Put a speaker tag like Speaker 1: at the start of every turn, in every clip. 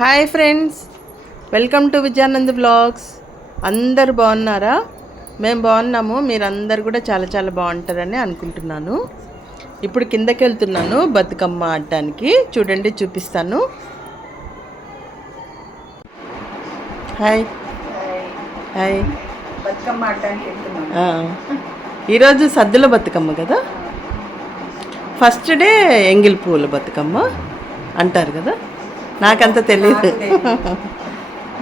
Speaker 1: Hi friends welcome to Vidyanand blogs అందరు బాగున్నారా మేము బాగున్నాము మీరందరు కూడా చాలా చాలా బాగుంటారని అనుకుంటున్నాను ఇప్పుడు కిందకి వెళ్తున్నాను బతుకమ్మ ఆడటానికి చూడండి చూపిస్తాను హాయ్ హాయ్
Speaker 2: ఆడటానికి
Speaker 1: ఈరోజు సద్దుల బతుకమ్మ కదా ఫస్ట్ డే ఎంగిల్ పూల బతుకమ్మ అంటారు కదా నాకంత తెలియదు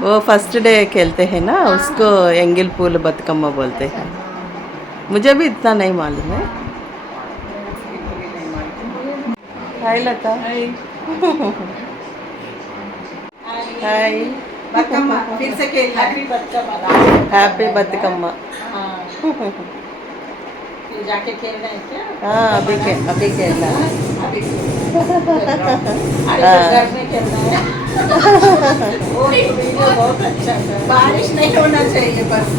Speaker 1: वो फर्स्ट डे खेलते हैं ना हाँ, उसको हाँ. एंगिल पुल बतकम्मा बोलते हैं मुझे भी इतना नहीं मालूम है हाय लता हाय
Speaker 2: फिर से खेलना
Speaker 1: हैप्पी बतकम्मा
Speaker 2: हाँ.
Speaker 1: हाँ, अभी अभी खेलना
Speaker 2: तो हाँ। अच्छा बारिश नहीं होना चाहिए बस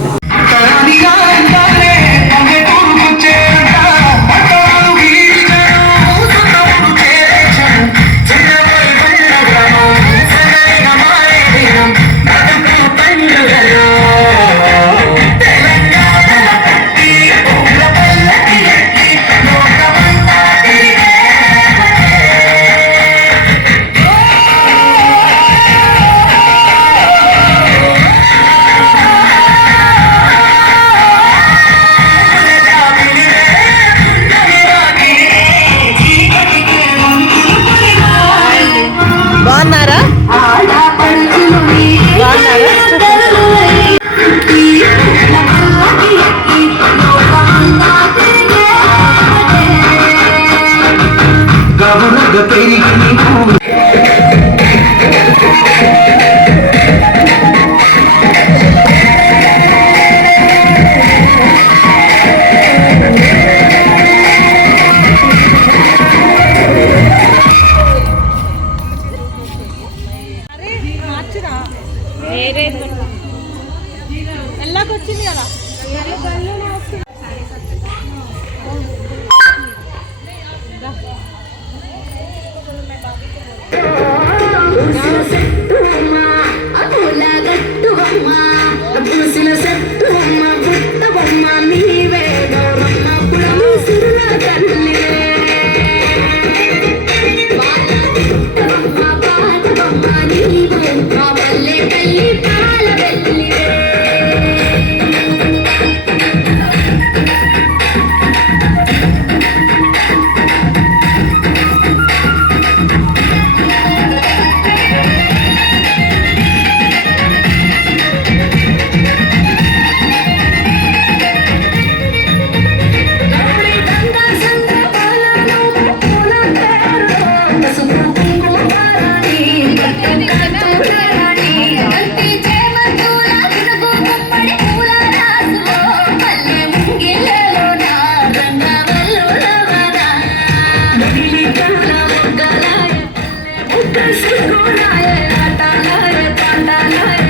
Speaker 3: ఎల్లాకి
Speaker 4: వచ్చింది కదా
Speaker 1: సెట్టు शिकून आले आता लहर लहर